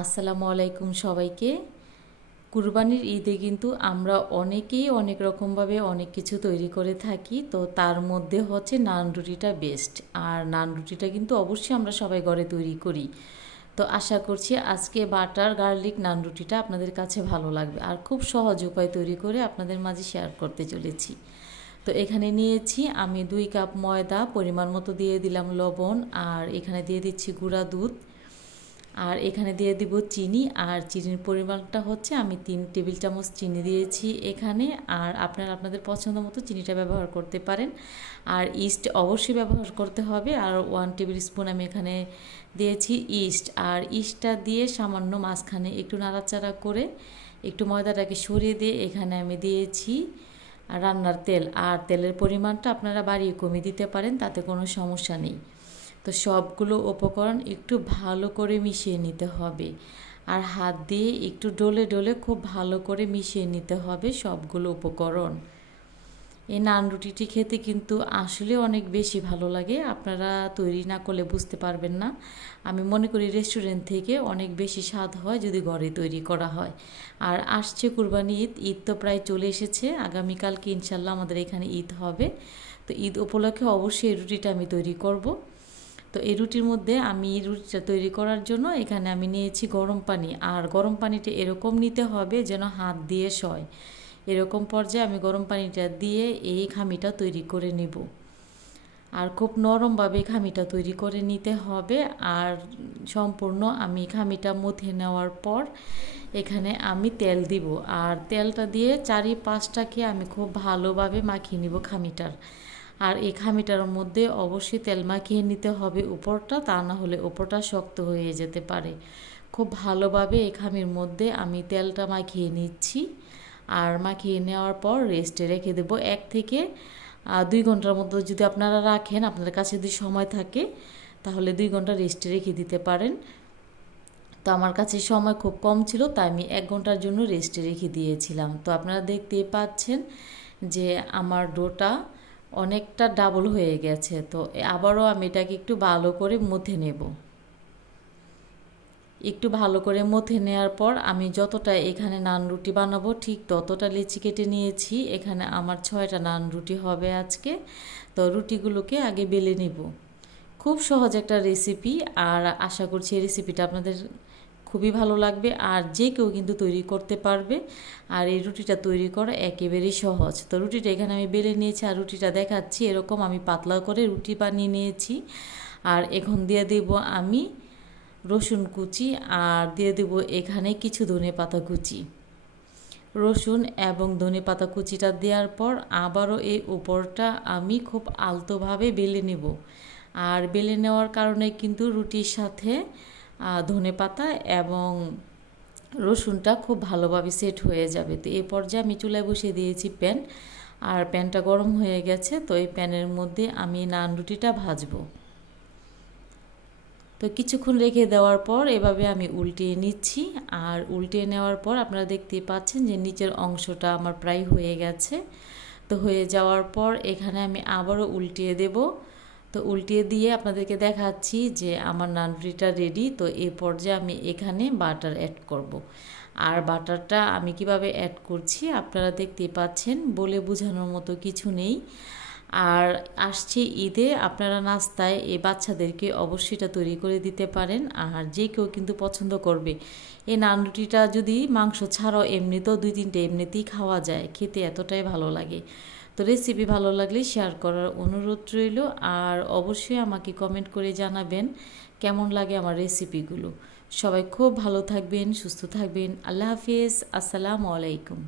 আসসালামু আলাইকুম সবাইকে। কুরবানির ঈদে কিন্তু আমরা অনেকেই অনেক রকমভাবে অনেক কিছু তৈরি করে থাকি। তো তার মধ্যে হচ্ছে নান রুটিটা বেস্ট। আর নান রুটিটা কিন্তু অবশ্যই আমরা সবাই ঘরে তৈরি করি। তো আশা করছি আজকে বাটার গার্লিক নান রুটিটা আপনাদের কাছে ভালো লাগবে আর খুব সহজ উপায় তৈরি করে আপনাদের মাঝে শেয়ার করতে চলেছি। তো এখানে নিয়েছি আমি 2 কাপ ময়দা, পরিমাণ মতো দিয়ে দিলাম লবণ, আর এখানে দিয়ে দিচ্ছি গুঁড়া দুধ, আর এখানে দিয়ে দিব চিনি। আর চিনির পরিমাণটা হচ্ছে আমি 3 টেবিল চামচ চিনি দিয়েছি এখানে। আর আপনারা আপনাদের পছন্দ মতো চিনিটা ব্যবহার করতে পারেন। আর ইস্ট অবশ্যই ব্যবহার করতে হবে। আর 1 টেবিল স্পুন আমি এখানে দিয়েছি ইস্ট। আর ইস্টটা দিয়ে সামান্য মাঝখানে একটু নাড়াচাড়া করে একটু ময়দাটাকে সরিয়ে দিয়ে এখানে আমি দিয়েছি রান্নার তেল। আর তেলের পরিমাণটা আপনারা বাড়িয়ে কমিয়ে দিতে পারেন, তাতে কোনো সমস্যা নেই। তো সবগুলো উপকরণ একটু ভালো করে মিশিয়ে নিতে হবে। আর হাত দিয়ে একটু ডলে ডলে খুব ভালো করে মিশিয়ে নিতে হবে সবগুলো উপকরণ। এই নান রুটিটি খেতে কিন্তু আসলে অনেক বেশি ভালো লাগে। আপনারা তৈরি না করলে বুঝতে পারবেন না। আমি মনে করি রেস্টুরেন্ট থেকে অনেক বেশি স্বাদ হয় যদি ঘরে তৈরি করা হয়। আর আসছে কুরবানি ঈদ, ঈদ তো প্রায় চলে এসেছে। আগামীকালকে ইনশাল্লাহ আমাদের এখানে ঈদ হবে। তো ঈদ উপলক্ষে অবশ্যই এই রুটিটা আমি তৈরি করব। তো এই রুটির মধ্যে আমি রুটিটা তৈরি করার জন্য এখানে আমি নিয়েছি গরম পানি। আর গরম পানিটা এরকম নিতে হবে যেন হাত দিয়ে সয়। এরকম পর্যায়ে আমি গরম পানিটা দিয়ে এই খামিটা তৈরি করে নেব। আর খুব নরমভাবে খামিটা তৈরি করে নিতে হবে। আর সম্পূর্ণ আমি খামিটা মথে নেওয়ার পর এখানে আমি তেল দিব। আর তেলটা দিয়ে চারিপাশটাকে আমি খুব ভালোভাবে মাখিয়ে নিব খামিটার। আর এই খামিটার মধ্যে অবশ্যই তেল মাখিয়ে নিতে হবে উপরটা, তা না হলে উপরটা শক্ত হয়ে যেতে পারে। খুব ভালোভাবে এই খামির মধ্যে আমি তেলটা মাখিয়ে নিচ্ছি। আর মাখিয়ে নেওয়ার পর রেস্টে রেখে দেবো 1 থেকে 2 ঘন্টার মতো। যদি আপনারা রাখেন, আপনাদের কাছে যদি সময় থাকে তাহলে 2 ঘন্টা রেস্টে রেখে দিতে পারেন। তো আমার কাছে সময় খুব কম ছিল, তাই আমি 1 ঘন্টার জন্য রেস্টে রেখে দিয়েছিলাম। তো আপনারা দেখতেই পাচ্ছেন যে আমার ডোটা অনেকটা ডাবল হয়ে গেছে। তো আবারও আমি এটাকে একটু ভালো করে মথে নেব। একটু ভালো করে মথে নেওয়ার পর আমি যতটা এখানে নান রুটি বানাবো ঠিক ততটা লেচি কেটে নিয়েছি। এখানে আমার 6টা নান রুটি হবে আজকে। তো রুটিগুলোকে আগে বেলে নেব। খুব সহজ একটা রেসিপি। আর আশা করছি এই রেসিপিটা আপনাদের খুবই ভালো লাগবে। আর যে কেউ কিন্তু তৈরি করতে পারবে। আর এই রুটিটা তৈরি করা একেবারেই সহজ। তো রুটিটা এখানে আমি বেলে নিয়েছি আর রুটিটা দেখাচ্ছি। এরকম আমি পাতলা করে রুটি বানিয়ে নিয়েছি। আর এখন দিয়ে দেব আমি রসুন কুচি, আর দিয়ে দেব এখানে কিছু ধনেপাতা কুচি। রসুন এবং ধনেপাতা কুচিটা দেওয়ার পর আবারও এই উপরটা আমি খুব আলতোভাবে বেলে নেব। আর বেলে নেওয়ার কারণে কিন্তু রুটির সাথে ধনেপাতা এবং রসুনটা খুব ভালোভাবে সেট হয়ে যাবে। তো এই পর্যায়ে আমি চুলায় বসিয়ে দিয়েছি প্যান। আর প্যানটা গরম হয়ে গেছে। তো এই প্যানের মধ্যে আমি নান রুটিটা ভাজবো। তো কিছুক্ষণ রেখে দেওয়ার পর এভাবে আমি উল্টিয়ে নিচ্ছি। আর উল্টিয়ে নেওয়ার পর আপনারা দেখতেই পাচ্ছেন যে নিচের অংশটা আমার প্রায় হয়ে গেছে। তো হয়ে যাওয়ার পর এখানে আমি আবারও উল্টিয়ে দেব। তো উল্টিয়ে দিয়ে আপনাদেরকে দেখাচ্ছি যে আমার নান রুটিটা রেডি। তো এই পর্যায়ে আমি এখানে বাটার অ্যাড করব। আর বাটারটা আমি কিভাবে অ্যাড করছি আপনারা দেখতেই পাচ্ছেন, বলে বোঝানোর মতো কিছু নেই। আর আসছে ঈদে আপনারা নাস্তায় এই বাচ্চাদেরকে অবশ্যই এটা তৈরি করে দিতে পারেন। আর যে কেউ কিন্তু পছন্দ করবে। এই নান রুটিটা যদি মাংস ছাড়াও এমনিতেও 2-3টে এমনিতেই খাওয়া যায়, খেতে এতটাই ভালো লাগে। তো রেসিপি ভালো লাগলে শেয়ার করার অনুরোধ রইল। আর অবশ্যই আমাকে কমেন্ট করে জানাবেন কেমন লাগে আমার রেসিপিগুলো। সবাই খুব ভালো থাকবেন, সুস্থ থাকবেন। আল্লাহ হাফিজ, আসসালামু আলাইকুম।